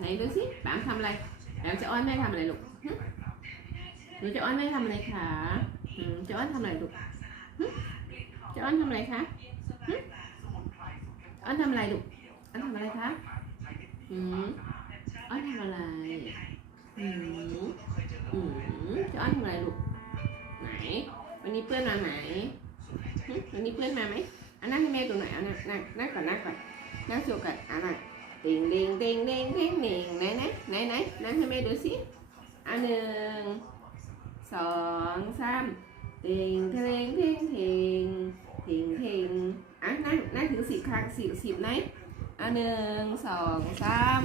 ไหนดูสิปามทำอะไรแอมจะอ้อนแม่ทำอะไรลูกหนูจะอ้อนแม่ทำอะไรคะจะอ้อนทำอะไรลูกจะอ้อนทำอะไรคะอ้อนทำอะไรลูกอ้อนทำอะไรคะอืมอ้อนทำอะไรอืมอืมจะอ้อนทำอะไรลูกไหน วันนี้เพื่อนมาไหมวันนี้เพื่อนมาไหมอะนั่งให้แม่ดูหน่อยอะนั่งนั่งนั่งก่อนนั่งก่อนนั่งโชว์ก่อนอะนั่ง ติงดิงดิงดิงดิงดิงไหนไหนไหนไหนนั่งให้แม่ดูสิอันหนึ่งสองสามติงเทงเทงเทงเทิงเทงอะนั่งนั่งถึงสิบครั้งสิบสิบไหนอันหนึ่งสองสาม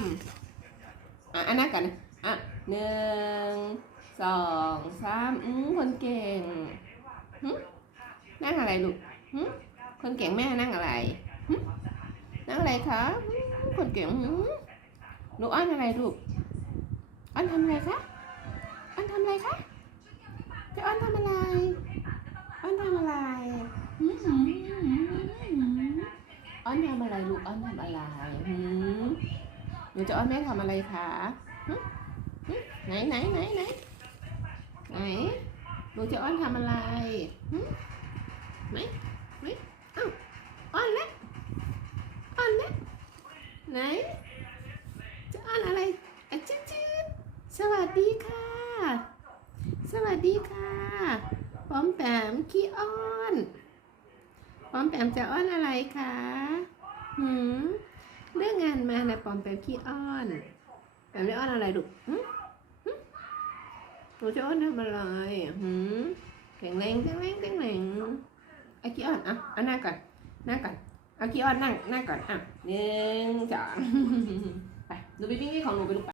อะอันนั่งกันนอะหนึ่งสองสามอืมคนเก่งหึนั่งอะไรลูกหึคนเก่งแม่นั่งอะไรหึนั่งอะไรคะ คนเก่งหือหนูอ้อนอะไรลูกอ้อนทำอะไรคะอ้อนทำอะไรคะจะอ้อนทำอะไรอ้อนทำอะไรอ้อนทำอะไรลูกอ้อนทำอะไรหนูจะอ้อนแม่ทำอะไรคะไหนไหนไหนไหนไหนหนูจะอ้อนทำอะไรหึไหนไหนเอ้าอ้อนแล้วอ้อนแล้ว ไหนจะอ่านอะไรอะจิ๊ดจิ๊ดสวัสดีค่ะ สวัสดีค่ะปอมแปมขี้อ้อนปอมแปมจะอ้อนอะไรคะหืมเรื่องงานมานะปอมแปมขี้อ้อนแปมจะอ้อนอะไรลูกหึหึหนูจะอ้อนทำอะไรหืมแข็งแรงแข็งแรงแข็งแรงไอ้ขี้อ้อนอะเอาหน้าก่อนหน้าก่อน เอาขี้อ้อนนั่งนั่งก่อนอะหนึ่งสองไปดูไปปิ้งนี่ของหนูไปลูกไป